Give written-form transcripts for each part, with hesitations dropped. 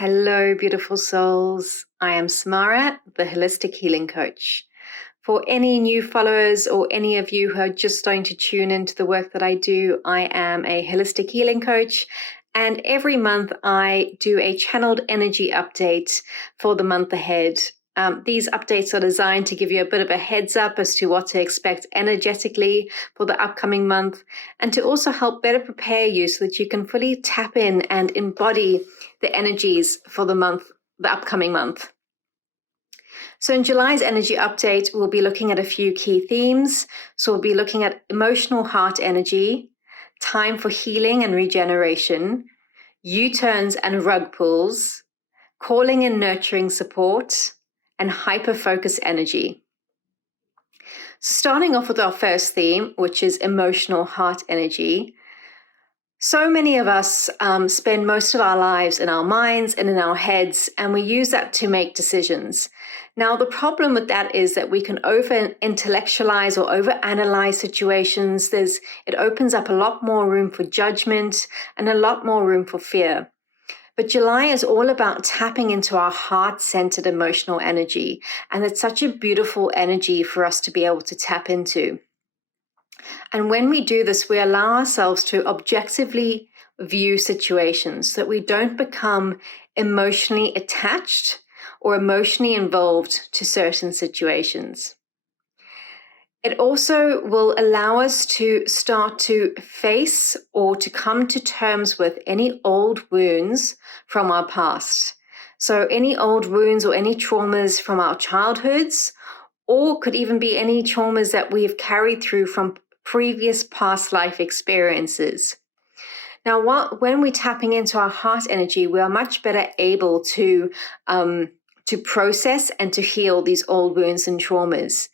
Hello, beautiful souls. I am Samara, the Holistic Healing Coach. For any new followers or any of you who are just starting to tune into the work that I do, I am a Holistic Healing Coach. And every month I do a channeled energy update for the month ahead. These updates are designed to give you a bit of a heads up as to what to expect energetically for the upcoming month, and to also help better prepare you so that you can fully tap in and embody the energies for the upcoming month. So in July's energy update, we'll be looking at a few key themes. So we'll be looking at emotional heart energy, time for healing and regeneration, U-turns and rug pulls, calling and nurturing support, and hyper-focus energy. So starting off with our first theme, which is emotional heart energy. So many of us spend most of our lives in our minds and in our heads, and we use that to make decisions. Now, the problem with that is that we can over-intellectualize or over-analyze situations. It opens up a lot more room for judgment and a lot more room for fear. But July is all about tapping into our heart-centered emotional energy, and it's such a beautiful energy for us to be able to tap into. And when we do this, we allow ourselves to objectively view situations so that we don't become emotionally attached or emotionally involved to certain situations. It also will allow us to start to face or to come to terms with any old wounds from our past. So any old wounds or any traumas from our childhoods, or could even be any traumas that we've carried through from previous past life experiences. Now, when we're tapping into our heart energy, we are much better able to process and to heal these old wounds and traumas.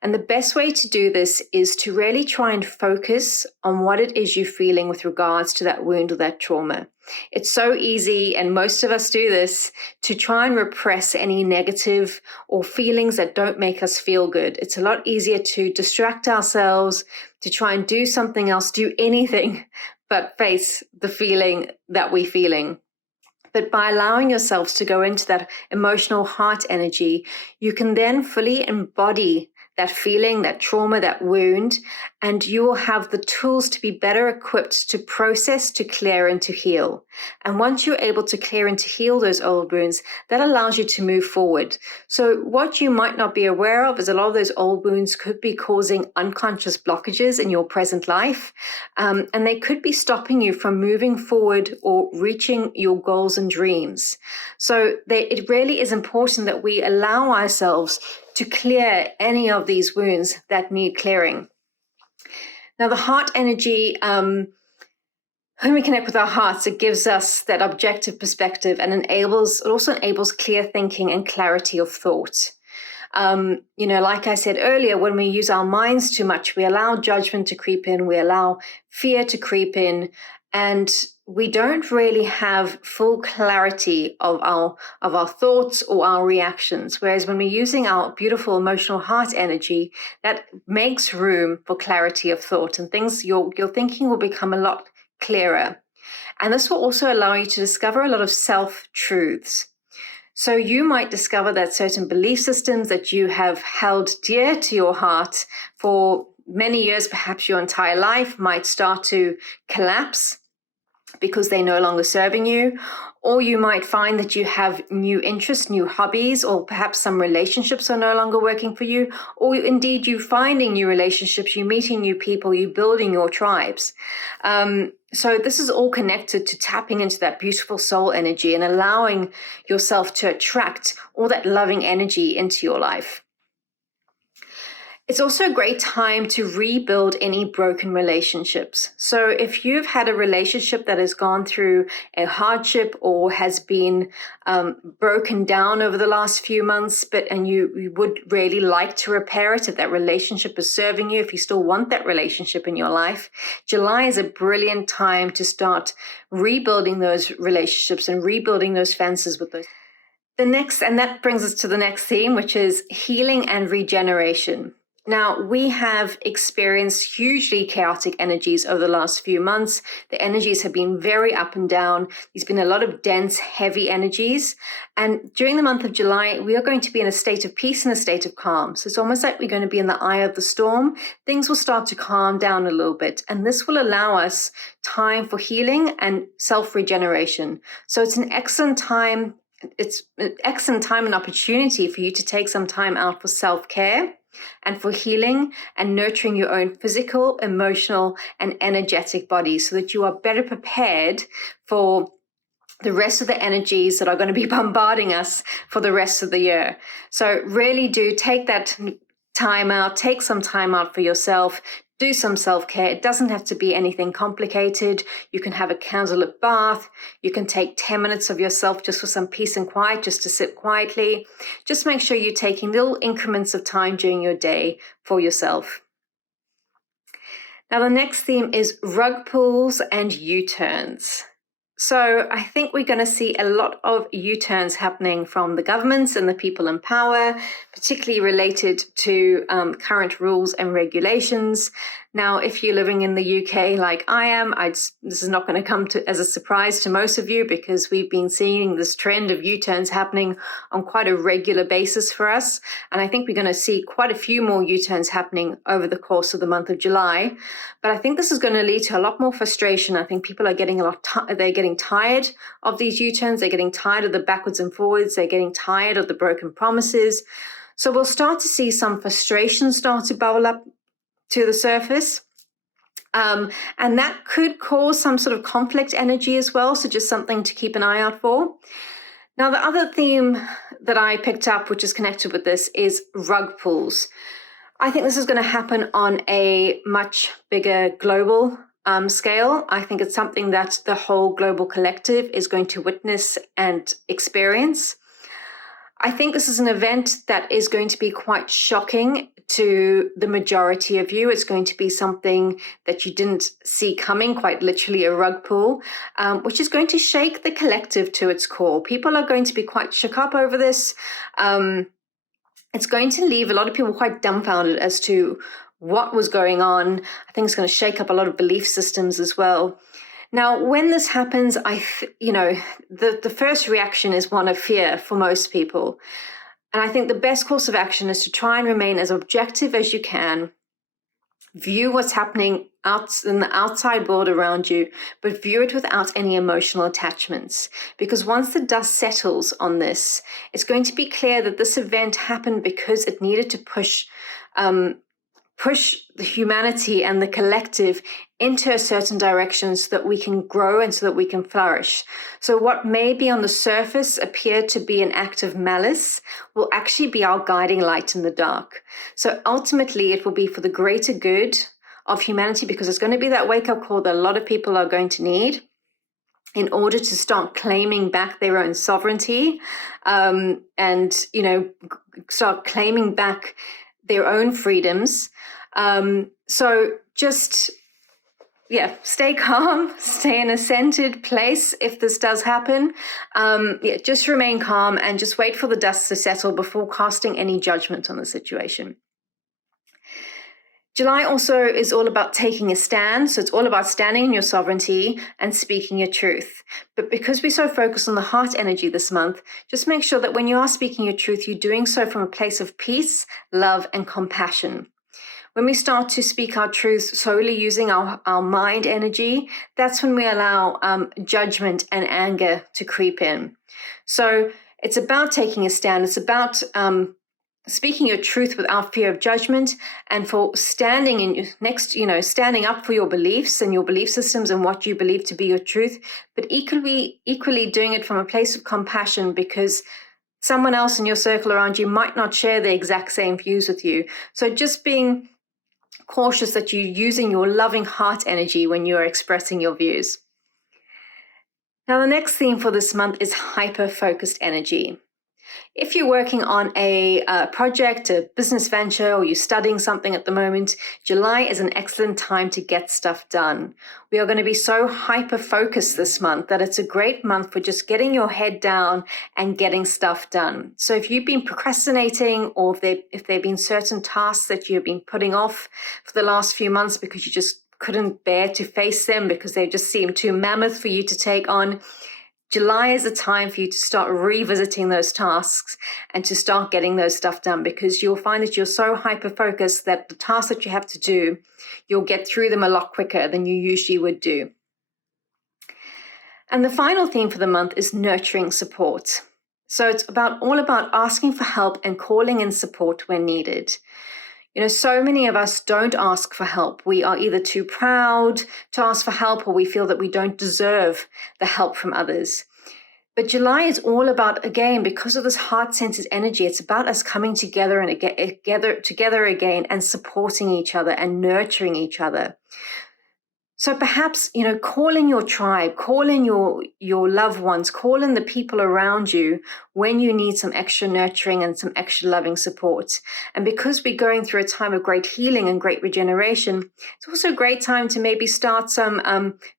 And the best way to do this is to really try and focus on what it is you're feeling with regards to that wound or that trauma. It's so easy, and most of us do this, to try and repress any negative or feelings that don't make us feel good. It's a lot easier to distract ourselves, to try and do something else, do anything but face the feeling that we're feeling. But by allowing yourselves to go into that emotional heart energy, you can then fully embody that feeling, that trauma, that wound, and you will have the tools to be better equipped to process, to clear, and to heal. And once you're able to clear and to heal those old wounds, that allows you to move forward. So what you might not be aware of is a lot of those old wounds could be causing unconscious blockages in your present life, and they could be stopping you from moving forward or reaching your goals and dreams. So it really is important that we allow ourselves to clear any of these wounds that need clearing. Now, the heart energy, when we connect with our hearts, it gives us that objective perspective and it also enables clear thinking and clarity of thought. Like I said earlier, when we use our minds too much, we allow judgment to creep in, we allow fear to creep in, and we don't really have full clarity of our thoughts or our reactions. Whereas when we're using our beautiful emotional heart energy, that makes room for clarity of thought, and your thinking will become a lot clearer. And this will also allow you to discover a lot of self-truths. So you might discover that certain belief systems that you have held dear to your heart for many years, perhaps your entire life, might start to collapse because they're no longer serving you. Or you might find that you have new interests, new hobbies, or perhaps some relationships are no longer working for you. Or indeed, you're finding new relationships, you're meeting new people, you're building your tribes. So this is all connected to tapping into that beautiful soul energy and allowing yourself to attract all that loving energy into your life. It's also a great time to rebuild any broken relationships. So if you've had a relationship that has gone through a hardship or has been broken down over the last few months, and you would really like to repair it, if that relationship is serving you, if you still want that relationship in your life, July is a brilliant time to start rebuilding those relationships and rebuilding those fences with those. And that brings us to the next theme, which is healing and regeneration. Now, we have experienced hugely chaotic energies over the last few months. The energies have been very up and down. There's been a lot of dense, heavy energies. And during the month of July, we are going to be in a state of peace and a state of calm. So it's almost like we're going to be in the eye of the storm. Things will start to calm down a little bit. And this will allow us time for healing and self-regeneration. So it's an excellent time. It's an excellent time and opportunity for you to take some time out for self-care and for healing and nurturing your own physical, emotional, and energetic body so that you are better prepared for the rest of the energies that are going to be bombarding us for the rest of the year. So really do take that time out, take some time out for yourself, do some self-care. It doesn't have to be anything complicated. You can have a candlelit bath. You can take 10 minutes of yourself just for some peace and quiet, just to sit quietly. Just make sure you're taking little increments of time during your day for yourself. Now, the next theme is rug pulls and U-turns. So I think we're going to see a lot of U-turns happening from the governments and the people in power, particularly related to current rules and regulations. Now, if you're living in the UK like I am, this is not going to come as a surprise to most of you because we've been seeing this trend of U-turns happening on quite a regular basis for us. And I think we're going to see quite a few more U-turns happening over the course of the month of July. But I think this is going to lead to a lot more frustration. I think people are getting they're getting tired of these U-turns. They're getting tired of the backwards and forwards. They're getting tired of the broken promises. So we'll start to see some frustration start to bubble up to the surface. And that could cause some sort of conflict energy as well. So just something to keep an eye out for. Now, the other theme that I picked up, which is connected with this, is rug pulls. I think this is going to happen on a much bigger global scale. I think it's something that the whole global collective is going to witness and experience. I think this is an event that is going to be quite shocking to the majority of you. It's going to be something that you didn't see coming, quite literally a rug pull, which is going to shake the collective to its core. People are going to be quite shook up over this. It's going to leave a lot of people quite dumbfounded as to what was going on. I think it's going to shake up a lot of belief systems as well. Now, when this happens, the first reaction is one of fear for most people. And I think the best course of action is to try and remain as objective as you can. View what's happening out in the outside world around you, but view it without any emotional attachments. Because once the dust settles on this, it's going to be clear that this event happened because it needed to push the humanity and the collective into a certain direction so that we can grow and so that we can flourish. So what may be on the surface appear to be an act of malice will actually be our guiding light in the dark. So ultimately, it will be for the greater good of humanity, because it's going to be that wake-up call that a lot of people are going to need in order to start claiming back their own sovereignty, and start claiming back their own freedoms. So just, stay calm, stay in a centered place if this does happen. Just remain calm and just wait for the dust to settle before casting any judgment on the situation. July also is all about taking a stand. So it's all about standing in your sovereignty and speaking your truth. But because we're so focused on the heart energy this month, just make sure that when you are speaking your truth, you're doing so from a place of peace, love, and compassion. When we start to speak our truth solely using our mind energy, that's when we allow judgment and anger to creep in. So it's about taking a stand. It's about speaking your truth without fear of judgment, and for standing up for your beliefs and your belief systems and what you believe to be your truth, but equally doing it from a place of compassion, because someone else in your circle around you might not share the exact same views with you. So just being cautious that you're using your loving heart energy when you're expressing your views. Now, the next theme for this month is hyper-focused energy. If you're working on a project, a business venture, or you're studying something at the moment, July is an excellent time to get stuff done. We are going to be so hyper-focused this month that it's a great month for just getting your head down and getting stuff done. So if you've been procrastinating, or if there have been certain tasks that you've been putting off for the last few months because you just couldn't bear to face them because they just seemed too mammoth for you to take on, July is a time for you to start revisiting those tasks and to start getting those stuff done, because you'll find that you're so hyper-focused that the tasks that you have to do, you'll get through them a lot quicker than you usually would do. And the final theme for the month is nurturing support. So it's all about asking for help and calling in support when needed. So many of us don't ask for help. We are either too proud to ask for help, or we feel that we don't deserve the help from others. But July is all about, again, because of this heart-centered energy, it's about us coming together again and supporting each other and nurturing each other. So perhaps, call in your tribe, call in your loved ones, call in the people around you when you need some extra nurturing and some extra loving support. And because we're going through a time of great healing and great regeneration, it's also a great time to maybe start some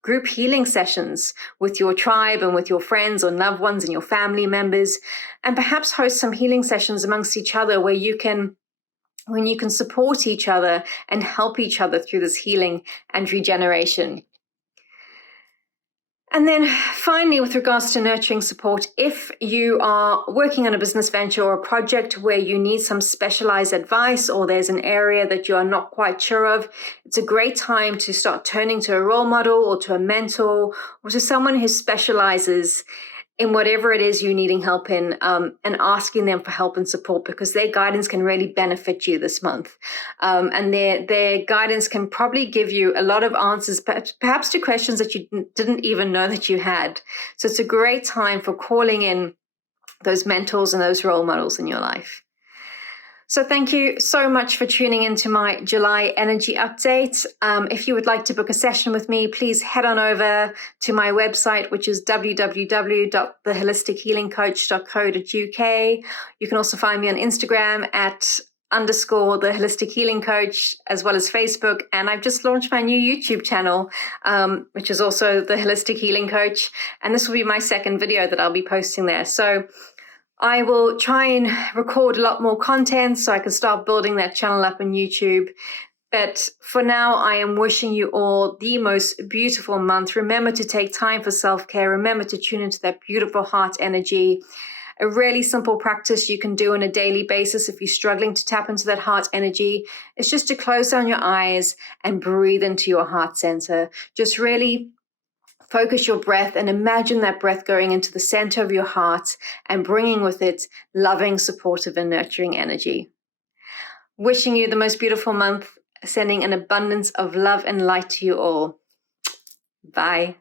group healing sessions with your tribe and with your friends or loved ones and your family members, and perhaps host some healing sessions amongst each other when you can support each other and help each other through this healing and regeneration. And then finally, with regards to nurturing support, if you are working on a business venture or a project where you need some specialized advice, or there's an area that you are not quite sure of, it's a great time to start turning to a role model or to a mentor or to someone who specializes in whatever it is you're needing help in, and asking them for help and support, because their guidance can really benefit you this month. And their guidance can probably give you a lot of answers, perhaps to questions that you didn't even know that you had. So it's a great time for calling in those mentors and those role models in your life. So thank you so much for tuning into my July energy update. If you would like to book a session with me, please head on over to my website, which is www.theholistichealingcoach.co.uk. You can also find me on Instagram at _theholistic_healing_coach, as well as Facebook. And I've just launched my new YouTube channel, which is also The Holistic Healing Coach. And this will be my second video that I'll be posting there. So I will try and record a lot more content so I can start building that channel up on YouTube. But for now, I am wishing you all the most beautiful month. Remember to take time for self-care. Remember to tune into that beautiful heart energy. A really simple practice you can do on a daily basis if you're struggling to tap into that heart energy is just to close down your eyes and breathe into your heart center. Just really focus your breath and imagine that breath going into the center of your heart and bringing with it loving, supportive, and nurturing energy. Wishing you the most beautiful month, sending an abundance of love and light to you all. Bye.